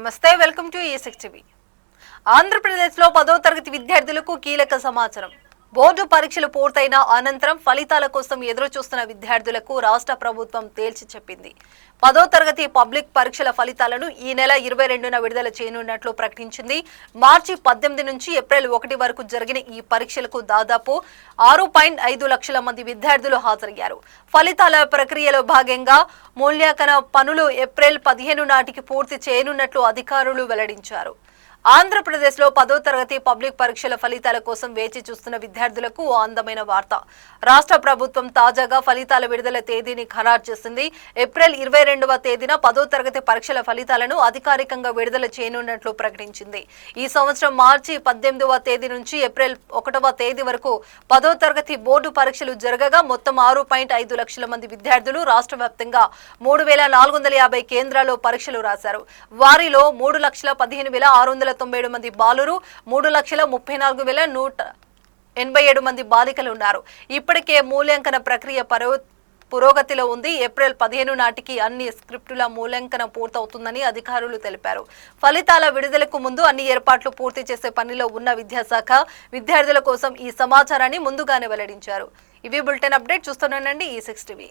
నమస్తే, welcome to E6 TV. ఆంధ్రప్రదేశ్లో 10వ తరగతి విద్యార్థులకు కీలక సమాచారం. బోర్డు పరీక్షలు పూర్తయిన అనంతరం ఫలితాల కోసం ఎదురు చూస్తున్న విద్యార్థులకు రాష్ట్ర ప్రభుత్వం తేల్చి చెప్పింది. 10వ తరగతి పబ్లిక్ పరీక్షల ఫలితాలను ఈ నెల 22న విడుదల చేయనున్నట్లు ప్రకటించింది. మార్చి 18 నుంచి ఏప్రిల్ 1 వరకు జరిగిన ఈ పరీక్షలకు దాదాపు 6.5 లక్షల మంది విద్యార్థులు హాజరయ్యారు. ఫలితాల ప్రక్రియలో భాగంగా మూల్యాంకన పనులు ఏప్రిల్ 15 నాటికి పూర్తి చేయనున్నట్లు అధికారులు వెల్లడించారు. ఆంధ్రప్రదేశ్లో 10వ తరగతి పబ్లిక్ పరీక్షల ఫలితాల కోసం వేచి చూస్తున్న విద్యార్థులకు ఓ అందమైన వార్త. రాష్ట్ర ప్రభుత్వం తాజాగా ఫలితాల విడుదల తేదీని ఖరారు చేసింది. ఏప్రిల్ 22వ తేదీన 10వ తరగతి పరీక్షల ఫలితాలను అధికారికంగా విడుదల చేయనున్నట్లు ప్రకటించింది. ఈ సంవత్సరం మార్చి 18వ తేదీ నుంచి ఏప్రిల్ 1వ తేదీ వరకు 10వ తరగతి బోర్డు పరీక్షలు జరగగా మొత్తం 6.5 లక్షల మంది విద్యార్థులు రాష్ట్ర వ్యాప్తంగా 3,450 కేంద్రాల్లో పరీక్షలు రాశారు. వారిలో 3,15,697 మంది బాలురు, 3,34,187 మంది బాలికలు ఉన్నారు. ఇప్పటికే మూల్యాంకన ప్రక్రియ పురోగతిలో ఉంది. ఏప్రిల్ 15 నాటికి అన్ని స్క్రిప్టుల మూల్యాంకనం పూర్తవుతుందని అధికారులు తెలిపారు. ఫలితాల విడుదలకు ముందు అన్ని ఏర్పాట్లు పూర్తి చేసే పనిలో ఉన్న విద్యాశాఖ విద్యార్థుల కోసం ఈ సమాచారాన్ని ముందుగానే వెల్లడించారు. ఇవి బులెటిన్ అప్డేట్. చూస్తున్నానండి E6 టీవీ.